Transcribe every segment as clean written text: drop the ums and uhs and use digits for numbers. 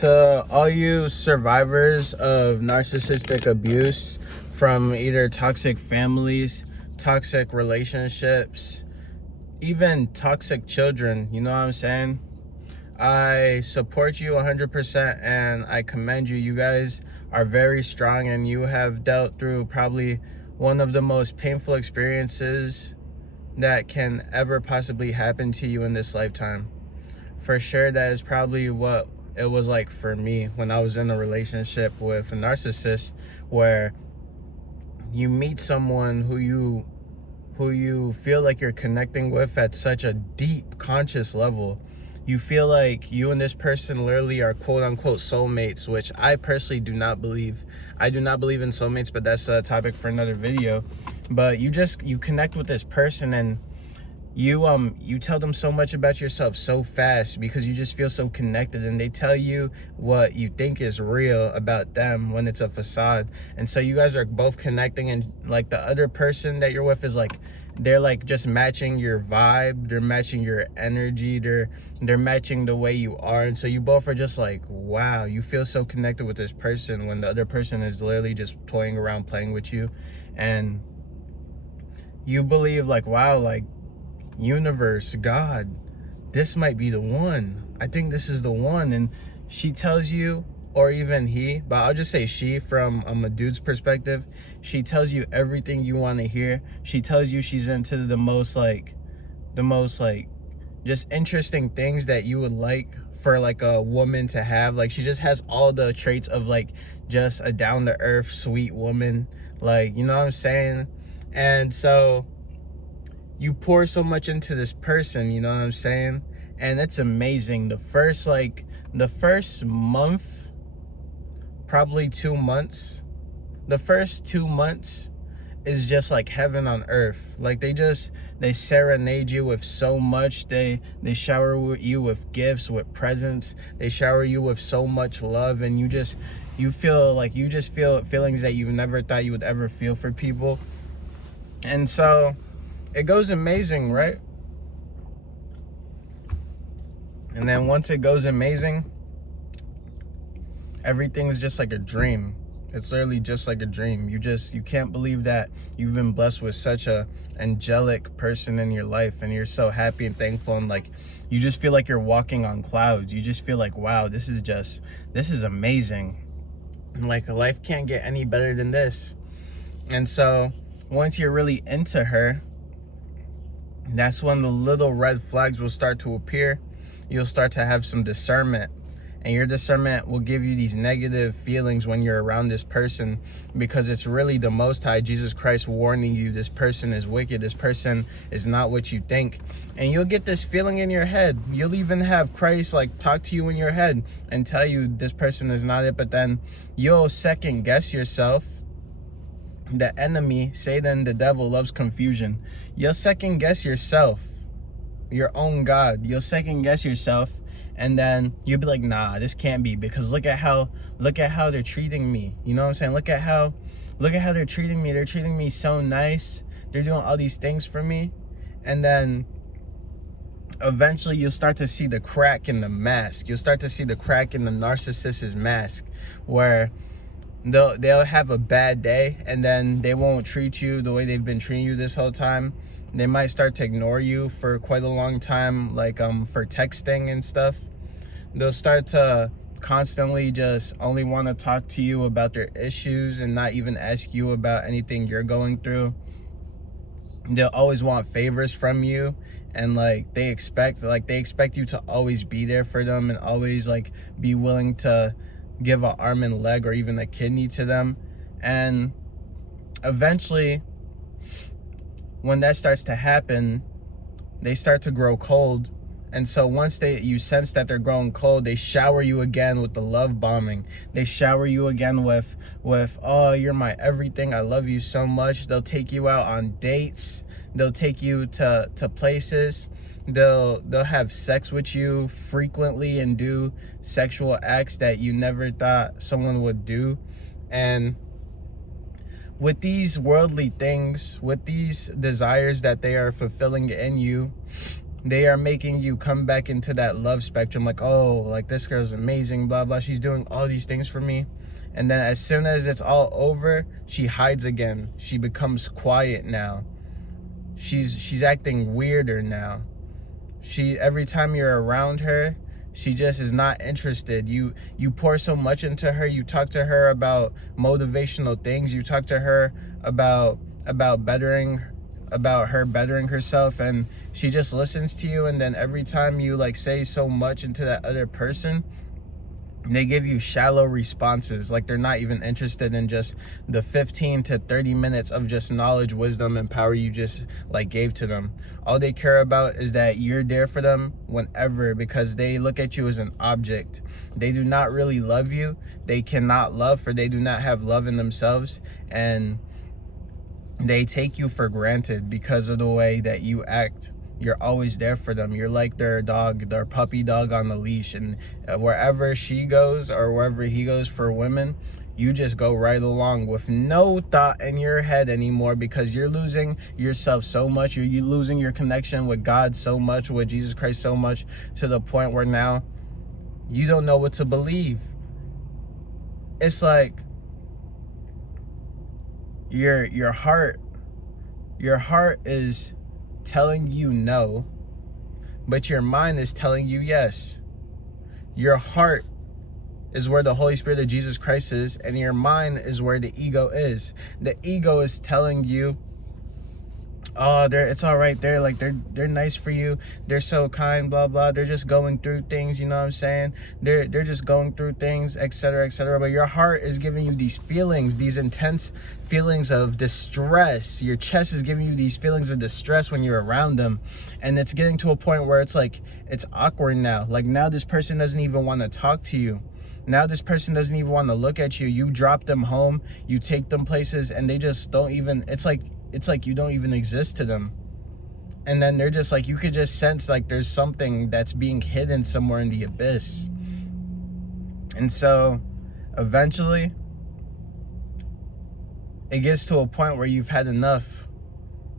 To all you survivors of narcissistic abuse from either toxic families, toxic relationships, even toxic children, you know what I'm saying? I support you 100% and I commend you. You guys are very strong and you have dealt through probably one of the most painful experiences that can ever possibly happen to you in this lifetime. For sure, that is probably what it was like for me when I was in a relationship with a narcissist, where you meet someone who you feel like you're connecting with at such a deep conscious level. You feel like you and this person literally are quote unquote soulmates, which I personally do not believe. I do not believe in soulmates, but that's a topic for another video. But you connect with this person and you tell them so much about yourself so fast because you just feel so connected, and they tell you what you think is real about them when it's a facade. And so you guys are both connecting, and like the other person that you're with is like, they're like just matching your vibe, they're matching your energy, they're matching the way you are. And so you both are just like, wow, you feel so connected with this person when the other person is literally just toying around, playing with you. And you believe like, wow, like, universe, God, this might be the one. I think this is the one. And she tells you, or even he, but I'll just say she from a dude's perspective, she tells you everything you want to hear. She tells you she's into the most just interesting things that you would like for like a woman to have. Like, she just has all the traits of like just a down-to-earth sweet woman, like, you know what I'm saying? And so you pour so much into this person, you know what I'm saying? And it's amazing. The first month, probably 2 months, the first 2 months is just like heaven on earth. Like, they serenade you with so much. They shower you with gifts, with presents. They shower you with so much love, and you feel feelings that you've never thought you would ever feel for people. And so it goes amazing, right? And then once it goes amazing, everything's just like a dream. It's literally just like a dream. You can't believe that you've been blessed with such a angelic person in your life, and you're so happy and thankful, and like you just feel like you're walking on clouds. You just feel like, wow, this is amazing. And like, life can't get any better than this. And so once you're really into her, that's when the little red flags will start to appear. You'll start to have some discernment, and your discernment will give you these negative feelings when you're around this person, because it's really the Most High, Jesus Christ, warning you this person is wicked, this person is not what you think. And you'll get this feeling in your head. You'll even have Christ like talk to you in your head and tell you this person is not it, but then you'll second guess yourself. The enemy, Satan, the devil, loves confusion. You'll second guess yourself, your own God. You'll second guess yourself, and then you'll be like, nah, this can't be, because look at how they're treating me. You know what I'm saying? Look at how they're treating me. They're treating me so nice. They're doing all these things for me. And then eventually you'll start to see the crack in the mask. You'll start to see the crack in the narcissist's mask, where they'll have a bad day, and then they won't treat you the way they've been treating you this whole time. They might start to ignore you for quite a long time, like for texting and stuff. They'll start to constantly just only want to talk to you about their issues and not even ask you about anything you're going through. They'll always want favors from you, and like they expect you to always be there for them and always like be willing to give an arm and leg or even a kidney to them. And eventually, when that starts to happen, they start to grow cold. And so once you sense that they're growing cold, they shower you again with the love bombing. They shower you again with oh, you're my everything, I love you so much. They'll take you out on dates. They'll take you to places. They'll have sex with you frequently and do sexual acts that you never thought someone would do. And with these worldly things, with these desires that they are fulfilling in you, They are making you come back into that love spectrum, like, oh, like this girl's amazing, blah blah, she's doing all these things for me. And then as soon as it's all over, she hides again. She becomes quiet now. She's acting weirder now. Every time you're around her, she just is not interested. You pour so much into her. You talk to her about motivational things. You talk to her about her bettering herself, and she just listens to you. And then every time you like say so much into that other person, they give you shallow responses, like they're not even interested in just the 15 to 30 minutes of just knowledge, wisdom, and power you just like gave to them. All they care about is that you're there for them whenever, because they look at you as an object. They do not really love you. They cannot love, for they do not have love in themselves, and they take you for granted because of the way that you act. You're always there for them. You're like their dog, their puppy dog on the leash. And wherever she goes or wherever he goes for women, you just go right along with no thought in your head anymore, because you're losing yourself so much. You're losing your connection with God so much, with Jesus Christ so much, to the point where now you don't know what to believe. It's like your heart is telling you no, but your mind is telling you yes. Your heart is where the Holy Spirit of Jesus Christ is, and your mind is where the ego is. The ego is telling you, oh, it's all right, they're nice for you, they're so kind, blah blah, they're just going through things, you know what I'm saying, they're just going through things, etc., etc. But your heart is giving you these feelings, these intense feelings of distress. Your chest is giving you these feelings of distress when you're around them, and it's getting to a point where it's like, it's awkward now. Like, now this person doesn't even want to talk to you. Now this person doesn't even want to look at you. You drop them home, you take them places, and they just don't even, it's like you don't even exist to them. And then they're just like, you could just sense like there's something that's being hidden somewhere in the abyss. And so eventually it gets to a point where you've had enough.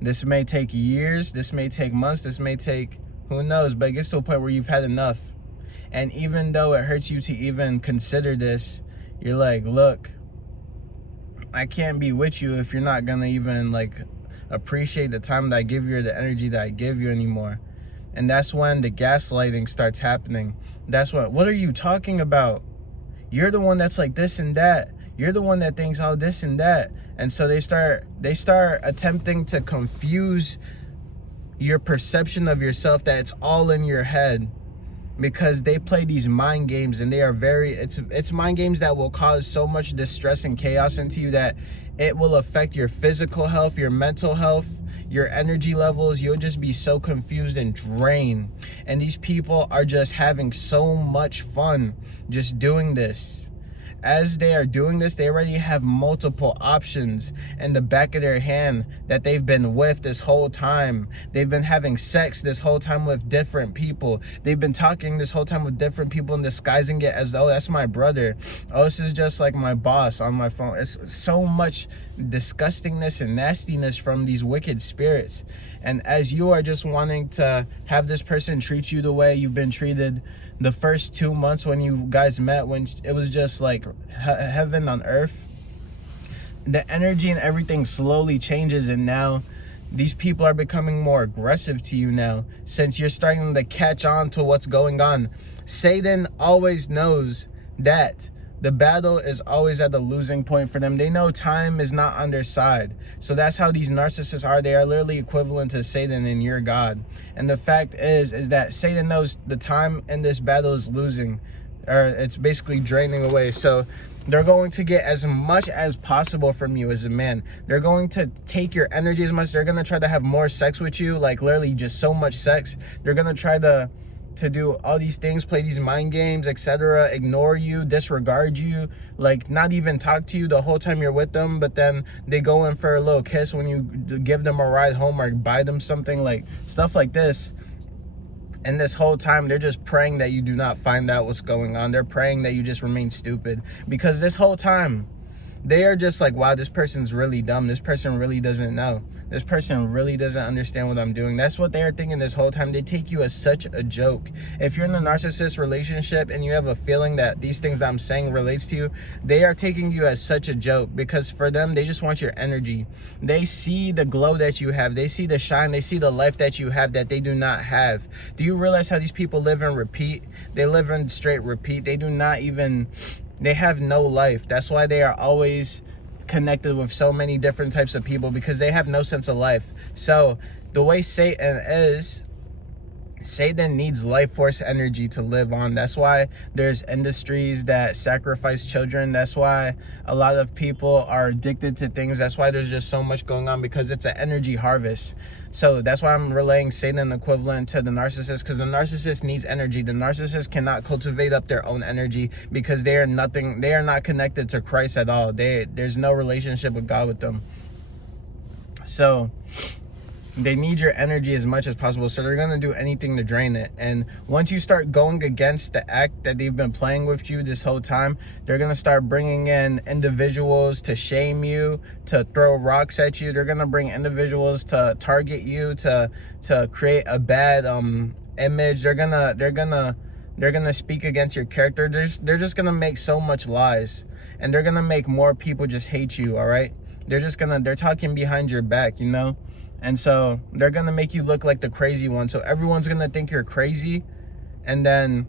This may take years, this may take months, this may take who knows, but it gets to a point where you've had enough. And even though it hurts you to even consider this, you're like, look, I can't be with you if you're not gonna even like appreciate the time that I give you or the energy that I give you anymore. And that's when the gaslighting starts happening. That's what are you talking about? You're the one that's like this and that. You're the one that thinks all this and that. And so they start attempting to confuse your perception of yourself, that it's all in your head. Because they play these mind games, and they are it's mind games that will cause so much distress and chaos into you that it will affect your physical health, your mental health, your energy levels. You'll just be so confused and drained. And these people are just having so much fun just doing this. As they are doing this, they already have multiple options in the back of their hand that they've been with this whole time. They've been having sex this whole time with different people. They've been talking this whole time with different people and disguising it as, oh, that's my brother. Oh, this is just like my boss on my phone. It's so much disgustingness and nastiness from these wicked spirits. And as you are just wanting to have this person treat you the way you've been treated the first 2 months when you guys met, when it was just like heaven on earth, the energy and everything slowly changes, and now these people are becoming more aggressive to you now, since you're starting to catch on to what's going on. Satan always knows that the battle is always at the losing point for them. They know time is not on their side. So that's how these narcissists are. They are literally equivalent to Satan and your God. And the fact is that Satan knows the time in this battle is losing, or it's basically draining away. So they're going to get as much as possible from you as a man. They're going to take your energy as much. They're going to try to have more sex with you, like literally just so much sex. They're going to try to do all these things, play these mind games, etc., ignore you, disregard you, like not even talk to you the whole time you're with them, but then they go in for a little kiss when you give them a ride home or buy them something, like stuff like this. And this whole time they're just praying that you do not find out what's going on. They're praying that you just remain stupid, because this whole time they are just like, wow, this person's really dumb, this person really doesn't know. this person really doesn't understand what I'm doing. That's what they are thinking this whole time. They take you as such a joke. If you're in a narcissist relationship and you have a feeling that these things that I'm saying relates to you, they are taking you as such a joke, because for them, they just want your energy. They see the glow that you have. They see the shine. They see the life that you have that they do not have. Do you realize how these people live in repeat? They live in straight repeat. They do not even, they have no life. That's why they are always connected with so many different types of people, because they have no sense of life. So the way Satan is, Satan needs life force energy to live on. That's why there's industries that sacrifice children. That's why a lot of people are addicted to things. That's why there's just so much going on, because it's an energy harvest. So that's why I'm relaying Satan equivalent to the narcissist, because the narcissist needs energy. The narcissist cannot cultivate up their own energy, because they are nothing. They are not connected to Christ at all. There's no relationship with God with them. So they need your energy as much as possible, so they're going to do anything to drain it. And once you start going against the act that they've been playing with you this whole time, they're going to start bringing in individuals to shame you, to throw rocks at you. They're going to bring individuals to target you, to create a bad image. They're gonna speak against your character. They're just gonna make so much lies, and they're gonna make more people just hate you. All right, they're talking behind your back, you know. And so they're going to make you look like the crazy one. So everyone's going to think you're crazy. And then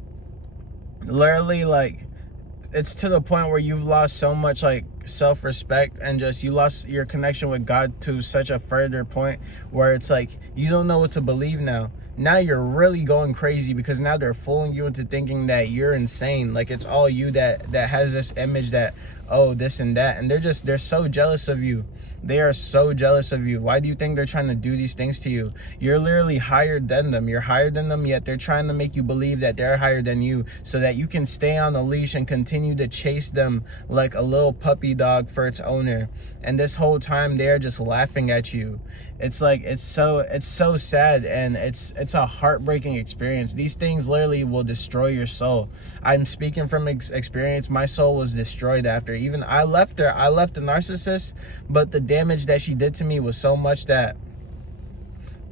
literally, like, it's to the point where you've lost so much, like, self-respect, and just you lost your connection with God to such a further point where it's like you don't know what to believe now. Now you're really going crazy, because now they're fooling you into thinking that you're insane. Like, it's all you that has this image that, oh, this and that. And they're so jealous of you. They are so jealous of you. Why do you think they're trying to do these things to you? You're literally higher than them. You're higher than them, yet they're trying to make you believe that they're higher than you, so that you can stay on the leash and continue to chase them like a little puppy dog for its owner. And this whole time they're just laughing at you. It's like, it's so sad, and it's a heartbreaking experience. These things literally will destroy your soul. I'm speaking from experience. My soul was destroyed after. Even I left her. I left the narcissist, but the damage that she did to me was so much that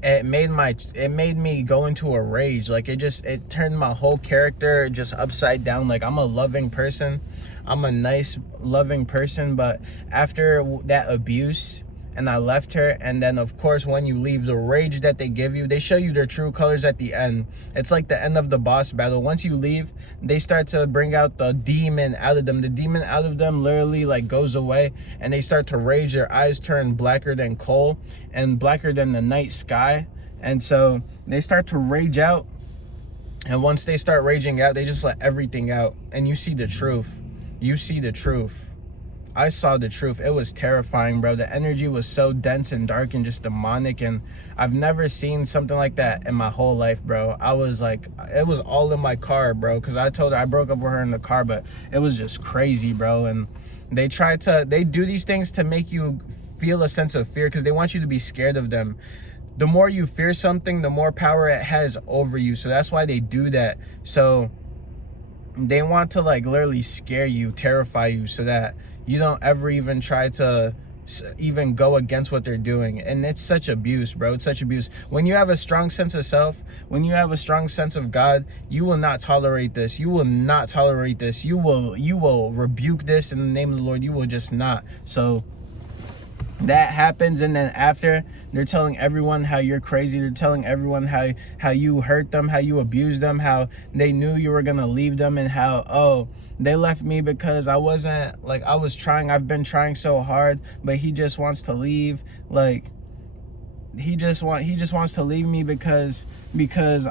it made me go into a rage. Like, it turned my whole character just upside down. Like, I'm a loving person. I'm a nice, loving person, but after that abuse, and I left her, and then of course when you leave, the rage that they give you, they show you their true colors at the end. It's like the end of the boss battle. Once you leave, they start to bring out the demon out of them. The demon out of them literally, like, goes away, and they start to rage. Their eyes turn blacker than coal and blacker than the night sky. And so they start to rage out, and once they start raging out, they just let everything out, and you see the truth. You see the truth. I saw the truth. It was terrifying, bro. The energy was so dense and dark and just demonic, and I've never seen something like that in my whole life, bro. I was like, it was all in my car, bro, because I told her I broke up with her in the car, but it was just crazy, bro. And they do these things to make you feel a sense of fear, because they want you to be scared of them. The more you fear something, the more power it has over you. So that's why they do that. So they want to, like, literally scare you, terrify you, so that you don't ever even try to even go against what they're doing. And it's such abuse, bro. It's such abuse. When you have a strong sense of self, when you have a strong sense of God, you will not tolerate this. You will not tolerate this. You will rebuke this in the name of the Lord. You will just not. So that happens, and then after, they're telling everyone how you're crazy. They're telling everyone how you hurt them, how you abused them, how they knew you were gonna leave them, and how, oh, they left me because I wasn't, like, I was trying. I've been trying so hard, but he just wants to leave. Like, he just wants to leave me because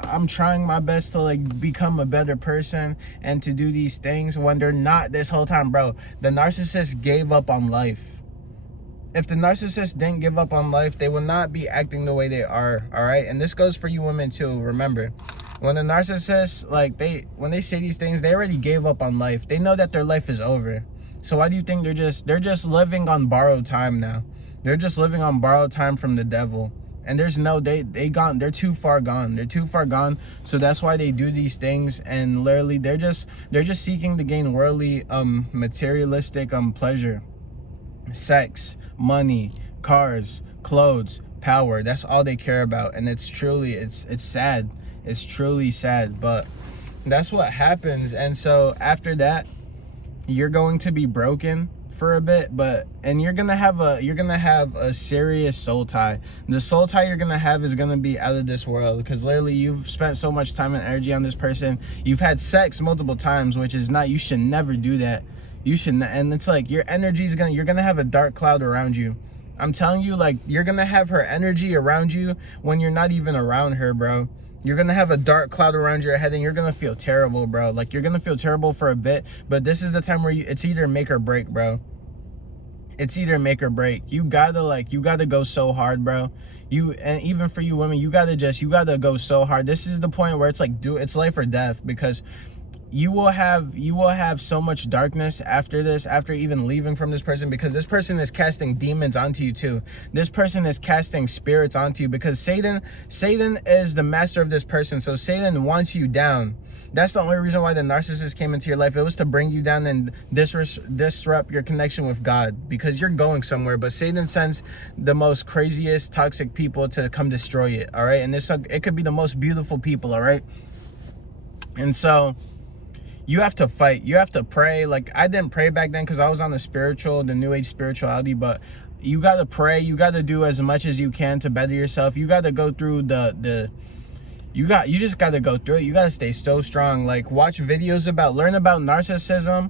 I'm trying my best to, like, become a better person and to do these things, when they're not. This whole time, bro, the narcissist gave up on life. If the narcissist didn't give up on life, they would not be acting the way they are, all right? And this goes for you women too. Remember, when the narcissist, like, when they say these things, they already gave up on life. They know that their life is over. So why do you think they're just living on borrowed time now? They're just living on borrowed time from the devil. And there's no, they're too far gone. They're too far gone. So that's why they do these things. And literally, they're just seeking to gain worldly, materialistic pleasure, sex, money, cars, clothes, power. That's all they care about. And it's truly, it's sad. It's truly sad, but that's what happens. And so after that, you're going to be broken for a bit, and you're gonna have a serious soul tie. The soul tie you're gonna have is gonna be out of this world, because literally you've spent so much time and energy on this person. You've had sex multiple times, which is not, you should never do that. You shouldn't. And it's like your energy is you're gonna have a dark cloud around you. I'm telling you, like, you're gonna have her energy around you when you're not even around her, bro. You're gonna have a dark cloud around your head, and you're gonna feel terrible, bro. Like, you're gonna feel terrible for a bit, but this is the time where it's either make or break, bro. It's either make or break. You gotta go so hard, bro. And even for you women, you gotta go so hard. This is the point where it's like, it's life or death, because you will have so much darkness after this, after even leaving from this person, because this person is casting demons onto you too. This person is casting spirits onto you, because Satan is the master of this person. So Satan wants you down. That's the only reason why the narcissist came into your life. It was to bring you down and disrupt your connection with God, because you're going somewhere. But Satan sends the most craziest toxic people to come destroy it, all right? And it could be the most beautiful people, all right? And so you have to fight. You have to pray. Like, I didn't pray back then because I was on the new age spirituality, but you got to pray. You got to do as much as you can to better yourself. You got to go through you just got to go through it. You got to stay so strong. Like, watch videos learn about narcissism.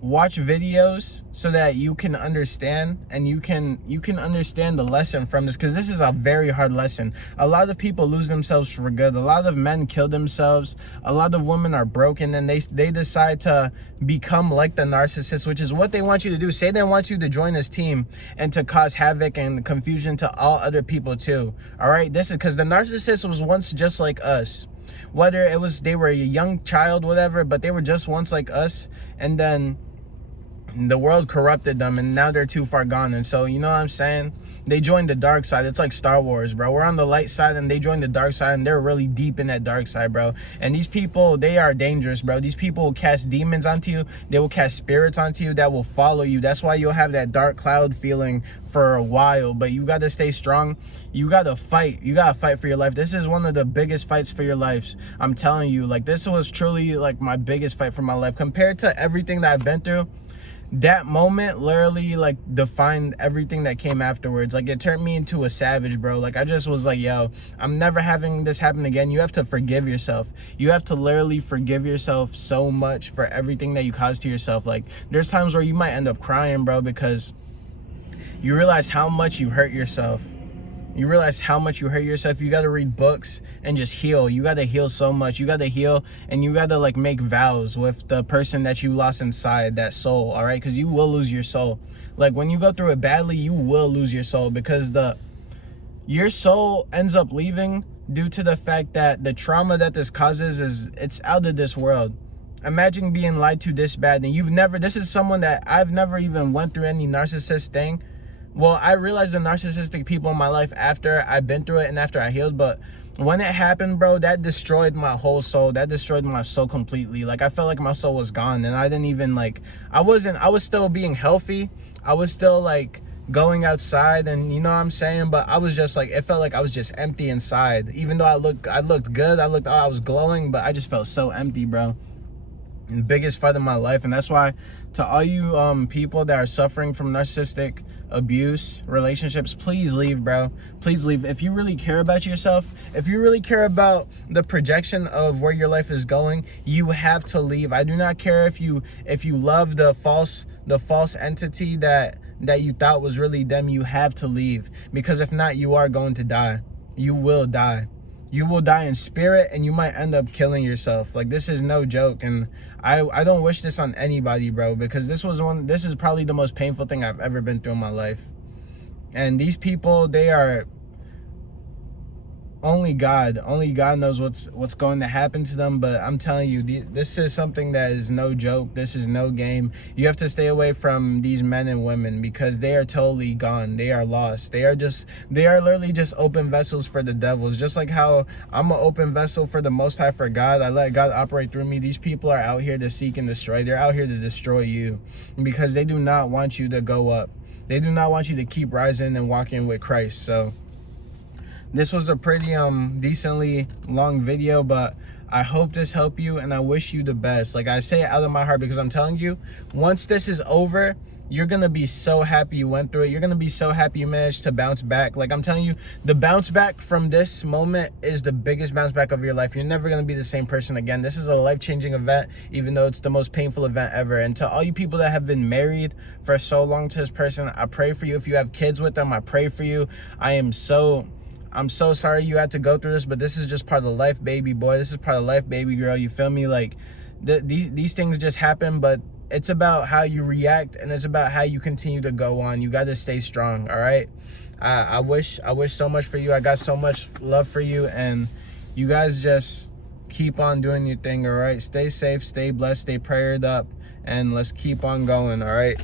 Watch videos so that you can understand, and you can understand the lesson from this, because this is a very hard lesson. A lot of people lose themselves for good. A lot of men kill themselves. A lot of women are broken, and they decide to become like the narcissist, which is what they want you to do. Satan wants you to join this team and to cause havoc and confusion to all other people too. All right, this is because the narcissist was once just like us. Whether they were a young child, whatever, but they were just once like us, and then the world corrupted them, and now they're too far gone. And so, you know what I'm saying, they joined the dark side. It's like Star Wars, bro. We're on the light side, and they joined the dark side, and they're really deep in that dark side, bro. And these people, they are dangerous, bro. These people will cast demons onto you. They will cast spirits onto you that will follow you. That's why you'll have that dark cloud feeling for a while. But you got to stay strong. You got to fight. You got to fight for your life. This is one of the biggest fights for your lives. I'm telling you, like, this was truly like my biggest fight for my life compared to everything that I've been through. That moment literally like defined everything that came afterwards. Like, it turned me into a savage, bro. Like, I just was like, yo, I'm never having this happen again. You have to forgive yourself. You have to literally forgive yourself so much for everything that you caused to yourself. Like, there's times where you might end up crying, bro, because you realize how much you hurt yourself. You realize how much you hurt yourself. You got to read books and just heal. You got to heal so much. You got to heal, and you got to like make vows with the person that you lost inside, that soul, all right? Because you will lose your soul. Like, when you go through it badly, you will lose your soul, because your soul ends up leaving due to the fact that the trauma that this causes it's out of this world. Imagine being lied to this bad, and this is someone that I've never even went through any narcissist thing. Well, I realized the narcissistic people in my life after I've been through it and after I healed, but when it happened, bro, that destroyed my whole soul. That destroyed my soul completely. Like, I felt like my soul was gone, and I didn't even I was still being healthy. I was still like going outside, and you know what I'm saying, but I was just like, it felt like I was just empty inside. Even though I looked good, I was glowing, but I just felt so empty, bro. The biggest fight of my life. And that's why, to all you people that are suffering from narcissistic abuse relationships, please leave, bro. Please leave. If you really care about yourself, if you really care about the projection of where your life is going, you have to leave. I do not care if you love the false entity that you thought was really them. You have to leave, because if not, you are going to die. You will die. You will die in spirit, and you might end up killing yourself. Like, this is no joke, and I don't wish this on anybody, bro, because this is probably the most painful thing I've ever been through in my life. And these people, they are only God knows what's going to happen to them. But I'm telling you, this is something that is no joke. This is no game. You have to stay away from these men and women, because they are totally gone. They are lost. They are literally just open vessels for the devils. Just like how I'm an open vessel for the Most High, for God. I let God operate through me. These people are out here to seek and destroy. They're out here to destroy you, because they do not want you to go up. They do not want you to keep rising and walking with Christ. So this was a pretty decently long video, but I hope this helped you, and I wish you the best. Like I say it out of my heart, because I'm telling you, once this is over, you're gonna be so happy you went through it. You're gonna be so happy you managed to bounce back. Like I'm telling you, the bounce back from this moment is the biggest bounce back of your life. You're never gonna be the same person again. This is a life-changing event, even though it's the most painful event ever. And to all you people that have been married for so long to this person, I pray for you. If you have kids with them, I pray for you. I'm so sorry you had to go through this, but this is just part of life, baby boy. This is part of life, baby girl. You feel me? Like these things just happen, but it's about how you react, and it's about how you continue to go on. You got to stay strong. All right. I wish so much for you. I got so much love for you, and you guys just keep on doing your thing. All right. Stay safe, stay blessed, stay prayed up, and let's keep on going. All right.